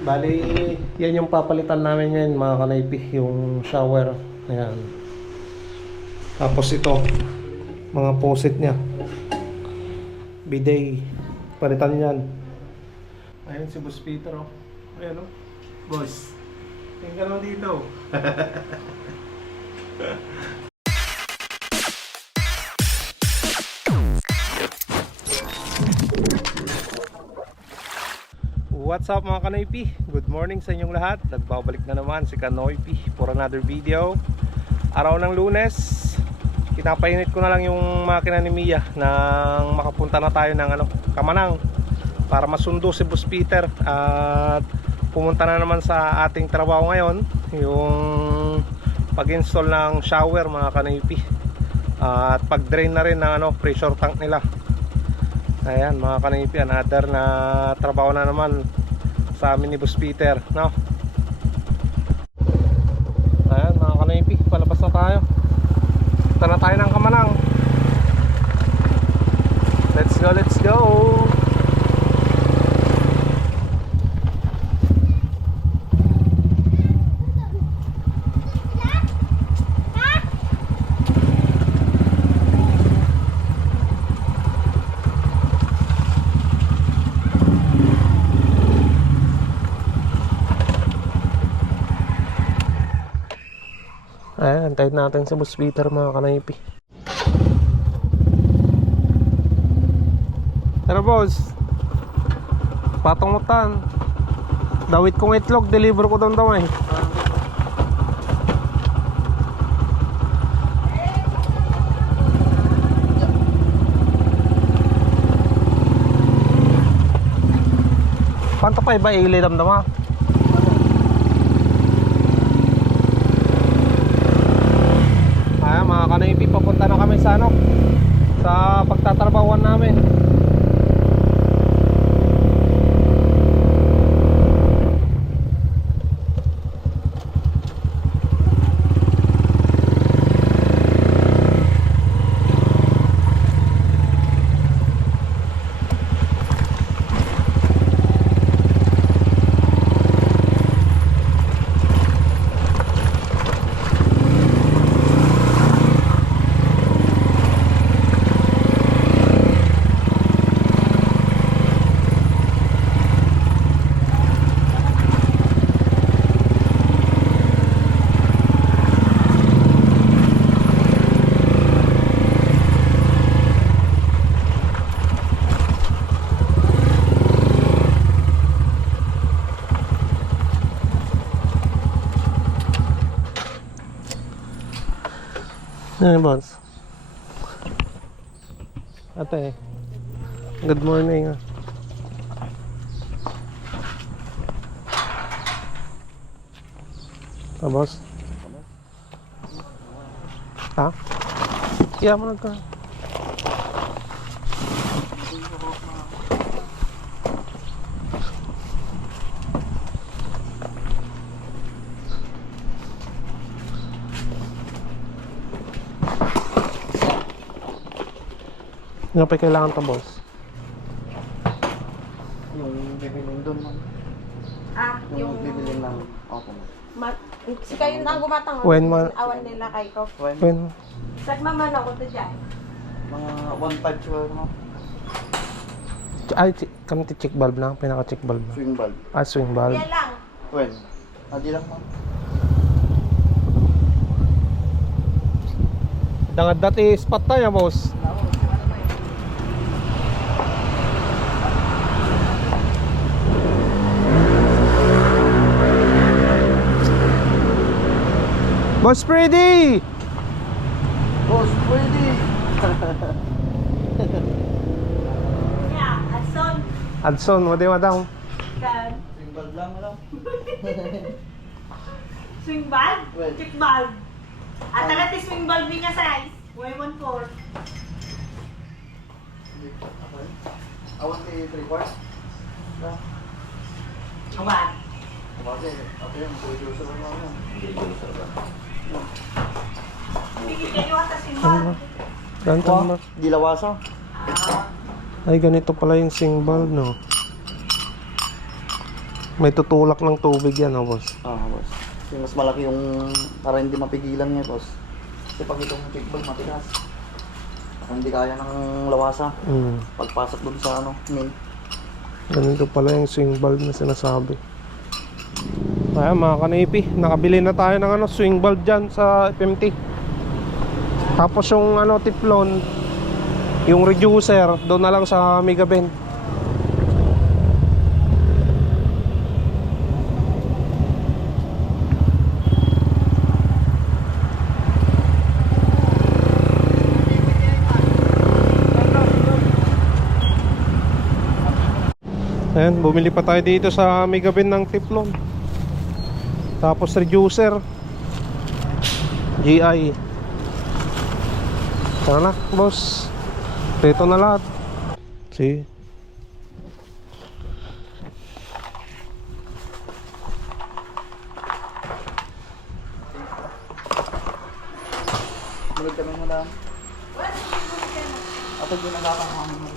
Bali, yan yung papalitan namin ngayon mga kanaypi, yung shower. Ayan. Tapos ito, mga faucet niya. Bidet. Palitan yan. Ayun si Boss Peter, oh. Ayan, oh. Boss. Tingnan ka lang dito. What's up mga Kanoypi? Good morning sa inyong lahat. Nagbabalik na naman si Kanoypi for another video. Araw ng Lunes, kinapainit ko na lang yung makina ni Mia nang makapunta na tayo ng Kamanang para masundo si Boss Peter at pumunta na naman sa ating trabaho ngayon, yung pag-install ng shower mga Kanoypi at pag-drain na rin ng pressure tank nila. Ayan mga Kanoypi, another na trabaho na naman sa amin ni Boss Peter, no? Ayan mga Kanoypi, palabas na tayo. Punta na tayo ng Kamanang. Let's go, let's go. Ayan, antayin natin sa Boss Peter mga Kanoypi. Tara boss, patungutan. Dawit kong itlog, deliver ko doon daw eh. Panto pa iba ili damdama? Mga Kanoypi, papunta na kami sa sa pagtatrabahuan namin. Ano boss? Ate, good morning. Boss? Ha? Iya mo nagka. Ano pa kailangan to boss? Yung bibilin doon, ma'am. Yung bibilin ng opo, ma'am. Si kayo na gumatang awan nila kay ko. When? Sag maman ako to dyan. Mga 1.5 siguro, ma'am. Ay, kami check valve na, pinaka-check valve na. Swing valve. Ah, swing valve. Yan lang. When? Adi lang, ma'am. Dangad dati spot tayo boss. Boss Freddy! Boss, pwede! Yeah, Adson. Adson, wadi madam. Kan. Swing valve lang, alam. Swing valve? Well. Kick valve. At agad swing valve niya size. 1.4. Awan kay 3/4. Awan. Bakit? Ako yung producer lang naman. Bigyan kayo ata swing valve. Ganito Oh, ba? di lawasa. Ay, ganito pala yung swing valve, no? May tutulak ng tubig yan, oh, boss. Boss. Kasi mas malaki yung para hindi mapigilan niya, boss. Kasi pag itong check valve matigas. Baka hindi kaya ng lawasa. Pagpasok dun sa main. Ganito pala yung swing valve na sinasabi. Kaya mga kanipi, nakabili na tayo ng swing valve dyan sa FMT. Tapos yung teflon, yung reducer, doon na lang sa Megaben. Ayan, bumili pa tayo dito sa Megaben ng teflon. Tapos reducer GI. Tara na, boss. Dito na lahat. See? Mulig kami mo lang. Ato din ang lakang hangin mo.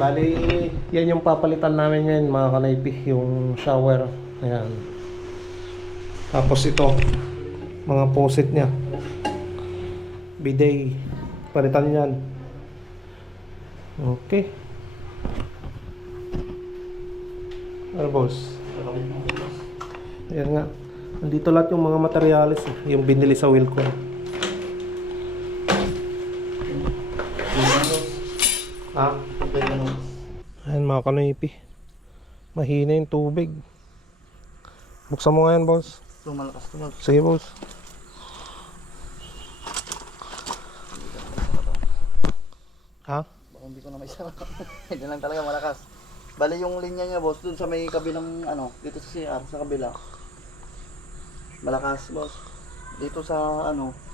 Bali, yan yung papalitan namin ngayon mga kanaypi, yung shower. Ayan. Tapos ito, mga faucet nya. Bidet. Palitan yan. Okay. Ano boss? Ayan nga. Nandito lahat yung mga materials, yung binili sa Wilcon. Ha? Ayan mga kanipi, mahina yung tubig. Buksan mo nga yan, boss. Ito malakas ito, boss. Sige, boss. Ha? Baka hindi ko na may sarap. Hindi lang talaga malakas. Bali yung linya niya, boss, dun sa may kabilang dito sa CR, sa kabila. Malakas, boss. Dito sa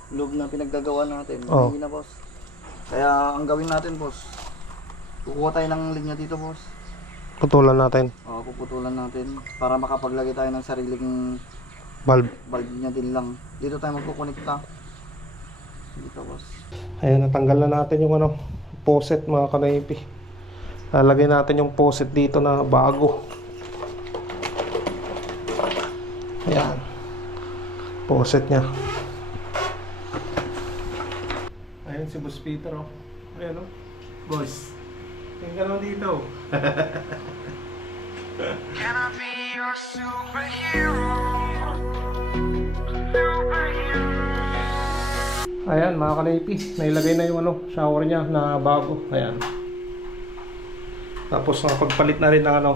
loob na pinaggagawa natin. Oh. Hindi na, boss. Kaya ang gawin natin, boss, kukuha tayo ng linya dito, boss. Putulan natin. Puputulan natin para makapaglagay tayo ng sariling Valve. valve niya din lang. Dito tayo magkukonekta. Dito, boss. Ayan, natanggal na natin yung faucet mga kanipi. Lalagay natin yung faucet dito na bago. Ayan. Faucet nya. Ayan si Boss Peter, oh. Ayan, oh. Boss. Tingnan mo dito. Can I be your superhero? Ayan mga kanipi, nailagay na yung shower nya na bago. Ayan. Tapos pagpalit na rin ng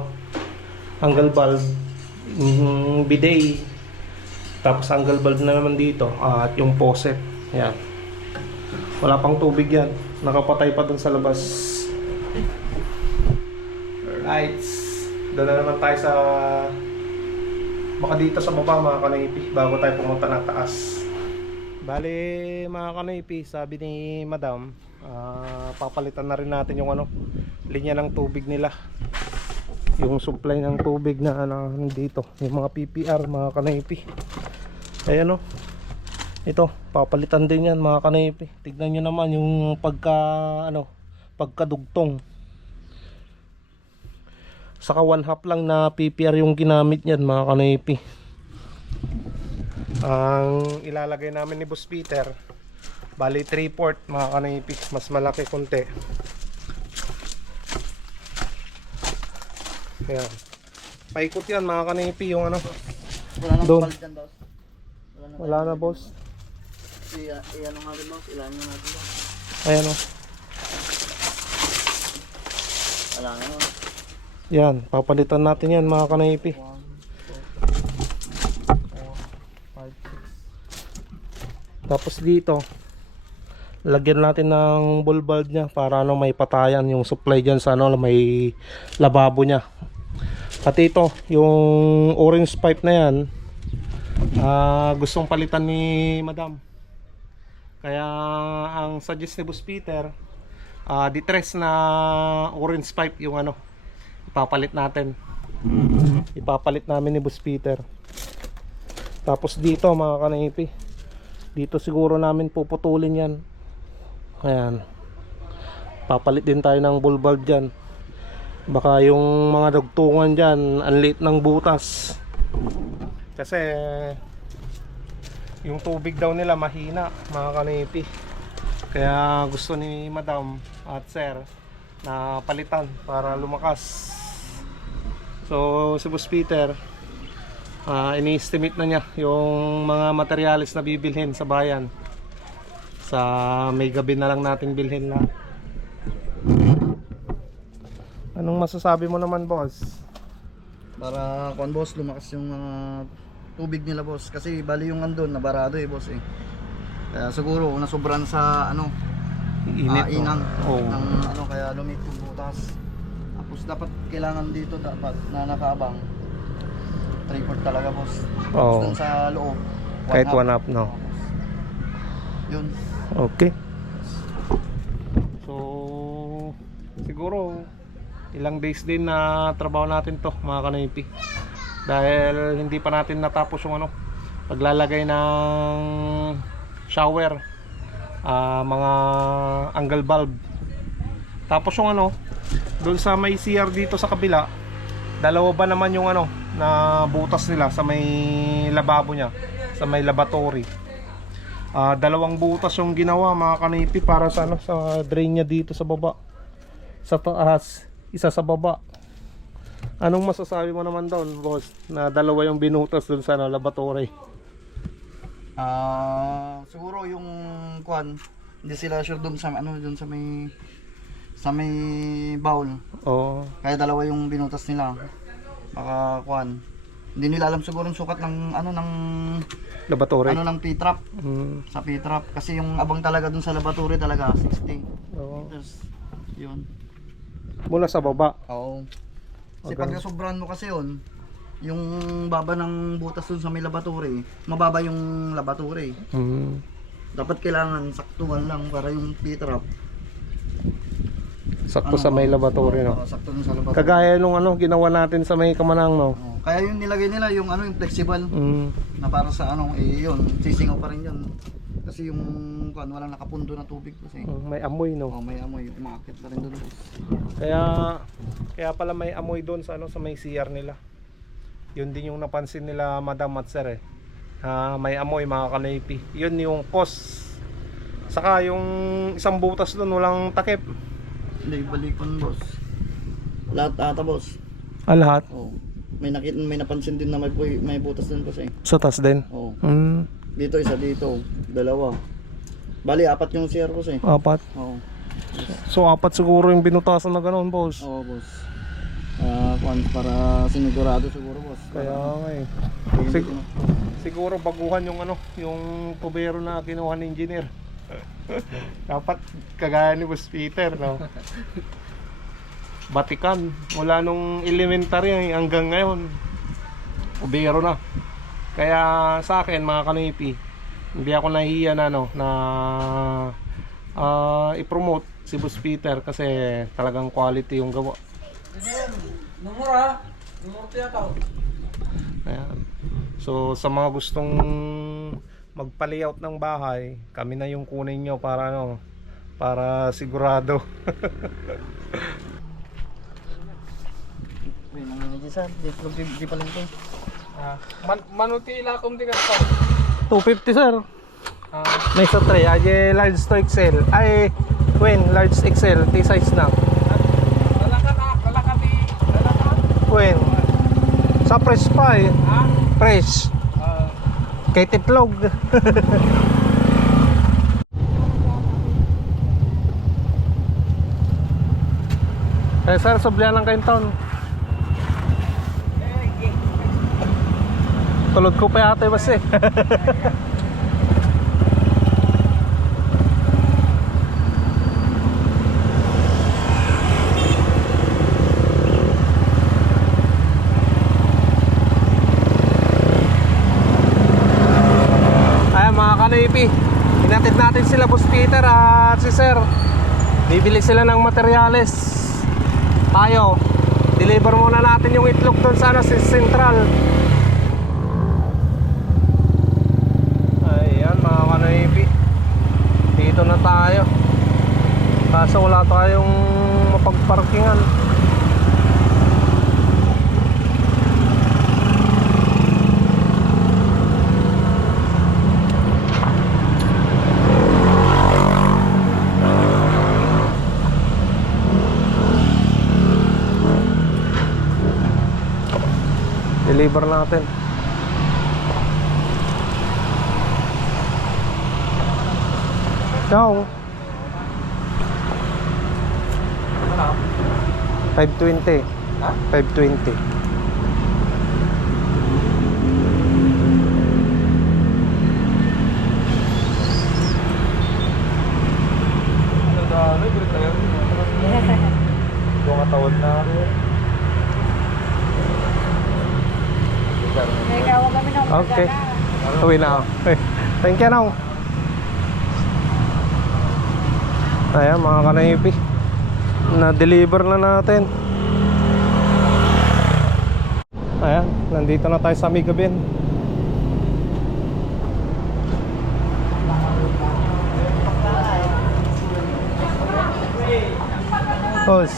angle valve, bidet. Tapos angle valve na naman dito at yung faucet. Ayan. Wala pang tubig yan. Nakapatay pa dun sa labas. Lights. Doon na naman tayo sa baka dito sa baba mga kanipi bago tayo pumunta ng taas. Bali mga kanipi, sabi ni Madam, papalitan na rin natin yung linya ng tubig nila. Yung supply ng tubig na dito, yung mga PPR mga kanipi. Ayan o. Ito, papalitan din yan mga kanipi. Tignan nyo naman yung pagkadugtong. Saka 1/2 lang na PPR yung ginamit niyan mga kanipi. Ang ilalagay namin ni Boss Peter, bali 3/4 mga kanipi, mas malaki konti. Ayan. Paikot yan mga kanipi yung Wala nang Doon. valve dyan, boss. Wala na, boss. Iyan nga rin, boss. Ilan nyo natin, boss. Ayan o. Wala nga, boss. Yan, papalitan natin yan mga kanipi. 1, 2, 3, 4, 5, 6. Tapos dito, lagyan natin ng ball valve nya para may patayan yung supply dyan sa may lababo nya. At ito, yung orange pipe na yan, gustong palitan ni Madam. Kaya ang suggest ni Boss Peter, ditres na orange pipe yung ipapalit natin. Ipapalit namin ni Boss Peter. Tapos dito mga kanipi, Dito siguro namin puputulin yan. Ayan. Papalit din tayo ng bull bulb dyan. Baka yung mga dugtungan dyan, ang liit ng butas. Kasi yung tubig daw nila mahina, mga kanipi. Kaya gusto ni madam at sir na palitan para lumakas. So si Boss Peter, ini-estimate na niya yung mga materyales na bibilhin sa bayan. Sa may gabi na lang natin bilhin lahat. Anong masasabi mo naman, boss? Para kuan boss, lumakas yung mga tubig nila boss. Kasi bali yung andun, nabarado boss eh. Kaya siguro nasobran sa ano, inang Oh. ng ano, kaya lumit yung butas. Tapos dapat kailangan dito dapat na nakaabang 3/4 talaga boss. Tapos Oh. dun sa loob Kahit 1/2 no. Yun. Okay. So siguro ilang days din na trabaho natin to, mga kanipi. Dahil hindi pa natin natapos yung ano, paglalagay ng shower, mga angle bulb. Tapos yung ano, doon sa may CR dito sa kabila, dalawa ba naman yung ano na butas nila sa may lababo niya, sa may lavatory. Dalawang butas yung ginawa, mga kanipi, para sa ano, sa drain niya dito sa baba. Sa taas, isa sa baba. Anong masasabi mo naman doon, boss, na dalawa yung binutas doon sa lavatory? Siguro yung kuan, hindi sila sure doon sa ano, doon sa may bowl. Oo. Kaya dalawa yung binutas nila. Baka kuan. Hindi nila alam siguro yung sukat ng ano ng Lavatory. ano ng P-trap. Sa P-trap kasi yung abang talaga doon sa laboratory talaga 60 Oo. meters. Yun. Mula sa baba. Oo. Kasi Okay. pag nasobrahan mo kasi yun, yung baba ng butas dun sa may laboratory, mababa yung laboratory. Dapat kailangan saktuhan lang para yung P-trap. Sakto sa may lavatory, no? Sakto dun sa laboratory. Kagaya nung ano ginawa natin sa may Kamanang, no? Oo. Kaya yung nilagay nila yung ano yung flexible na para sa ano yun, sisingaw pa rin yun. Kasi yung kuan walang nakapundo na tubig kasi. May amoy, no? Oh, may amoy, umaakit pa rin doon. Kaya pala may amoy doon sa ano, sa may CR nila. Yun din yung napansin nila madam at sir eh. May amoy, mga kanipi. Yun yung cause. Saka yung isang butas doon walang takip. Hindi balikon boss. Lahat ata boss. Lahat? Oh. May napansin din na may butas din boss eh. Sa taas din? Oh. Dito isa dito, dalawa. Bali apat yung CR boss eh. 4. Oo. So 4 siguro yung binutasan na ganoon, boss. Oo boss. Para sinigurado siguro boss. Kaya nga eh. Siguro baguhan yung ano, yung tubero na kinuha ng engineer. Dapat kagaya ni Boss Peter, no? Batikan mula nung elementary hanggang ngayon. Tubero na. Kaya sa akin, mga kanipi, hindi ako nahihiya na no, na i-promote si Boss Peter kasi talagang quality yung gawa. Ayan. So sa mga gustong magpa-layout ng bahay, kami na yung kunin nyo para ano, para sigurado. May mga nagisa, di pa lang ito. Manuti ilakom di ka pa. 250 sir. May sa tray, ay large to XL. Ay, when large XL, T-size na. Lalaka. When sa fresh pa eh. Ha? Fresh. Kay titlog. Eh sir, sublihan lang kayong taon. Tulog ko pa yata bas eh. Ayan mga kanipi, inatid natin sila Boss Peter at si Sir. Bibili sila ng materyales. Tayo, deliver muna natin yung itlog doon sa ano, si Central. Ayan mga kanipi. Nandito na tayo. Kaso wala tayong mapagparkingan. Deliver natin. Ciao. 520. Ha? 520. Nadali, balik tayo. Yung katawad na rin. May gawa kami ng Okay. Uwi na ako. Thank you now. Ayan mga kanaypi, na-deliver na natin. Ayan, nandito na tayo sa Migabin. Boss.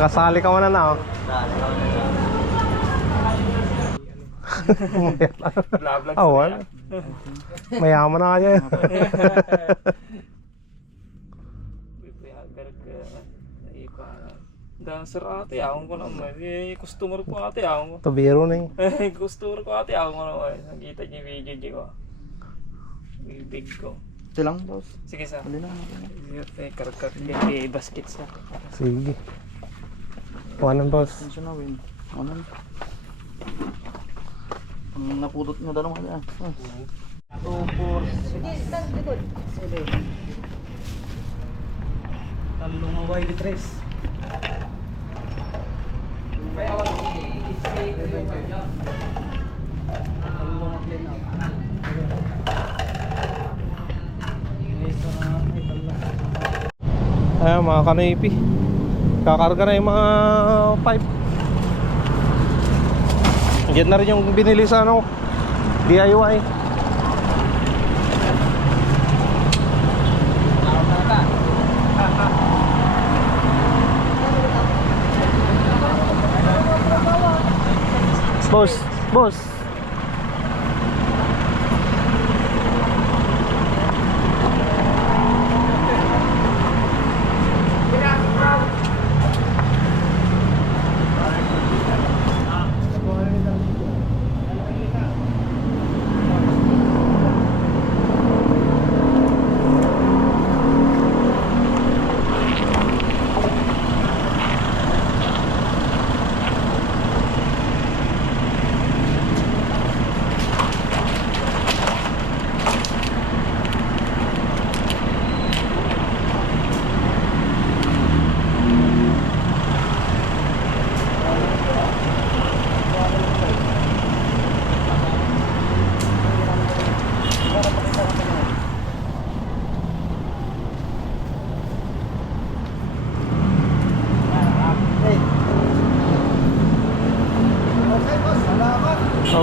Nakasali ka muna na oh. Vlog Awan. Mayaman na kanya. Dancer ate, ako ko naman. Customer ko ate, ako. Tubiro na Customer ko ate, ako naman. Nakita niyo yung video ko. Big ko. Ito lang, boss. Sige sa. Hali na. Karkat kay basket sa. Sige. Kuhanan boss. Attention na, Win. Ano? Ang napudot nyo dalawang hali ah. 2, 4, 6, 7. Talong away di tres. Ayan mga kanaypi, kakarga na yung mga pipe. Yan na rin yung binili sa ano, DIY. Boss.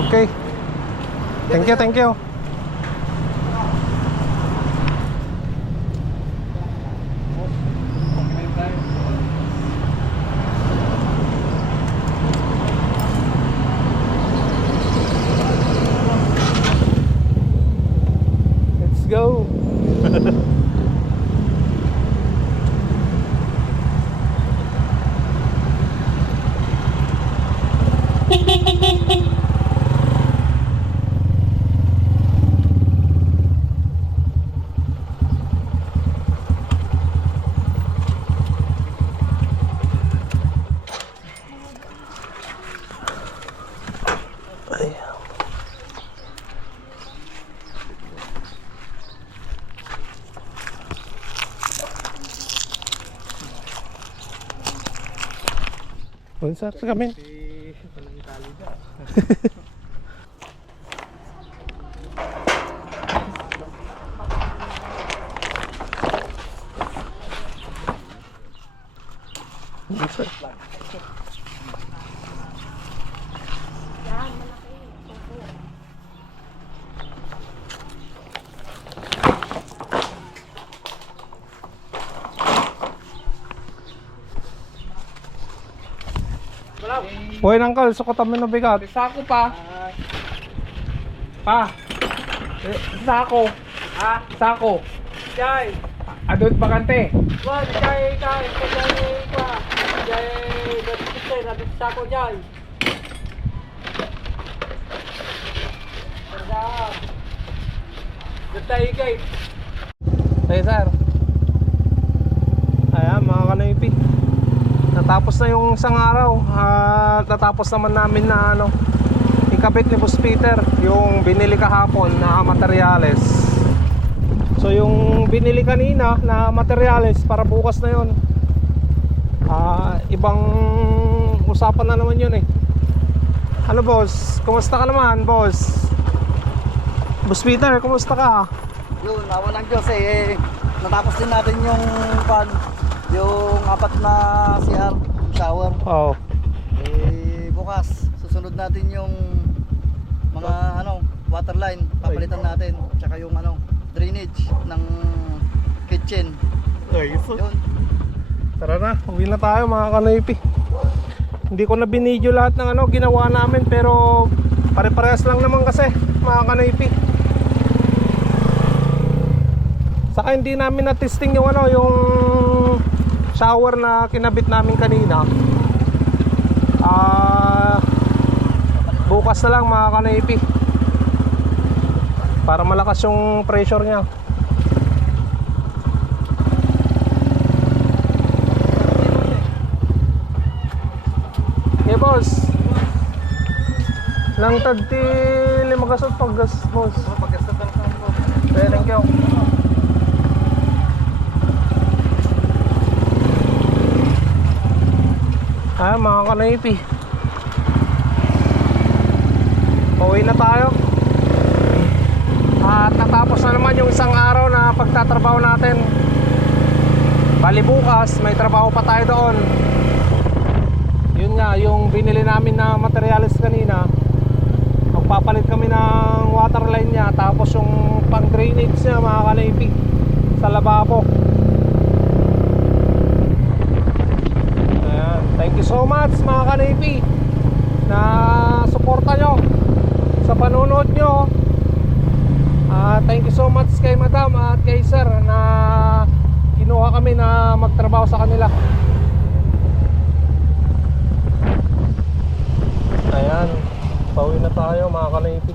Okay. Thank you. Let's go. Unsa sa kami? Uy, Uncle, sukutan mo ng bigat. Sako pa. Pa. Sako. Ha? Sako. Jai. Adot bakante. Wag, jai, pa. Jai, dapat sako jai. Datay kay. Hey, sir. Ayan, mga kanoypi. Natapos na yung isang araw. At natapos naman namin na ikabit ni Boss Peter yung binili kahapon na materyales. So yung binili kanina na materyales para bukas na yun, ibang usapan na naman yun eh. Ano boss? Kumusta ka naman boss? Boss Peter, kumusta ka? Yun, awa ng Diyos natapos din natin yung yung 4 na CR, shower. Oo. Bukas, susunod natin yung mga water line, papalitan natin. Tsaka yung drainage ng kitchen. Yun. Tara na, uwi na tayo mga kanoypi. Hindi ko na binidyo lahat ng ginawa namin, pero pare-parehas lang naman kasi mga kanoypi. Saka hindi namin na-testing yung yung shower na kinabit namin kanina. Bukas na lang mga kanoypi, para malakas yung pressure niya. Yeah boss, lang tagti 5 gasot paggas boss. Pagkasta lang sa Thank you. Mga kanoypi, pauwi na tayo. At natapos na naman yung isang araw na pagtatrabaho natin. Bali bukas may trabaho pa tayo doon. Yun nga, yung binili namin na materials kanina, magpapalit kami ng water line niya, tapos yung pang drainage niya mga kanoypi sa lababo. Ayan, thank you so much mga kanoypi na suporta nyo sa panunood nyo. Thank you so much kay madam at kay sir na kinuha kami na magtrabaho sa kanila. Ayan, pauwi na tayo mga kanoypi.